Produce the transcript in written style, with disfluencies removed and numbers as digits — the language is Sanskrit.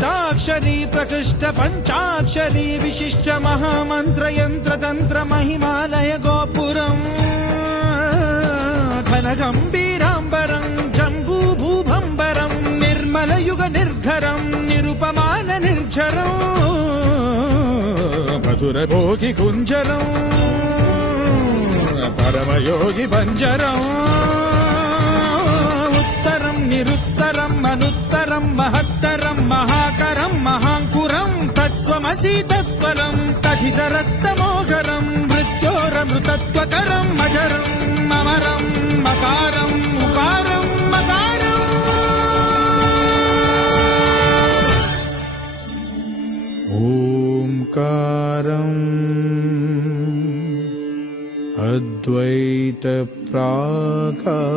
अष्टाक्षरी प्रकृष्ट पंचाक्षरी विशिष्ट महामंत्र यंत्र तंत्र महिमालय गोपुरम् घन गंभीरांबरं जंबू भूभंबरं निर्मल युग निर्धरं निरुपमान निर्झरं मधुर भोगी कुंजरं परमयोगी बंजरं उत्तरं निरुत्तरं अनुत्तरं महत्तरं महाकरं महांकुरं तत्त्वमसि तत्परं तथितरत्तमोघरं मृत्योरमृतत्वकरं अजरं अमरं मकारं उकारं मकारम् ओंकारम् अद्वैत प्राकारम्